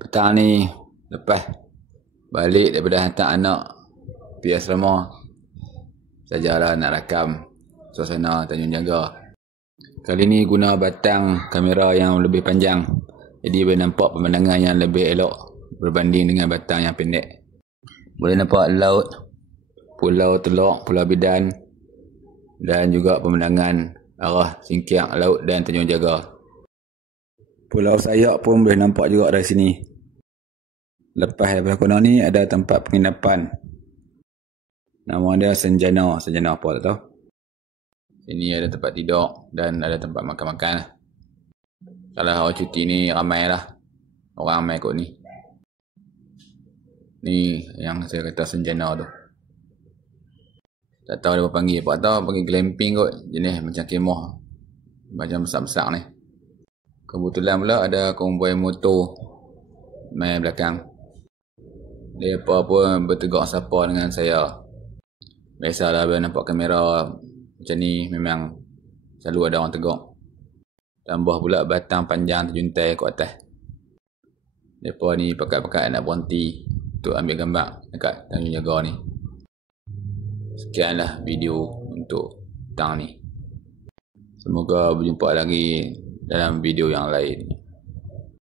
Petang ni lepas balik daripada hantar anak pergi asrama, sajalah nak rakam suasana Tanjung Jaga. Kali ni guna batang kamera yang lebih panjang, jadi boleh nampak pemandangan yang lebih elok berbanding dengan batang yang pendek. Boleh nampak laut, Pulau Telok, Pulau Bidan dan juga pemandangan arah Singkiang Laut dan Tanjung Jaga. Pulau Sayak pun boleh nampak juga dari sini. Lepas daripada kono ni ada tempat penginapan. Nama dia Senjana apa tak tahu. Sini ada tempat tidur dan ada tempat makan-makan. Kalau orang cuti ni ramai lah. Orang ramai kot ni. Ni yang saya kata Senjana tu. Tak tahu dia panggil apa tau. Panggil glamping kot. Jenis macam kemah. Macam besar-besar ni. Kebetulan pula ada konvoi motor main belakang. Mereka pun bertegak sapa dengan saya. Biasalah bila nampak kamera macam ni memang selalu ada orang tegak. Tambah pula batang panjang terjuntai kat atas. Mereka ni pakat-pakat nak berhenti untuk ambil gambar dekat Tanjung Jaga ni. Sekianlah video untuk petang ni. Semoga berjumpa lagi dalam video yang lain.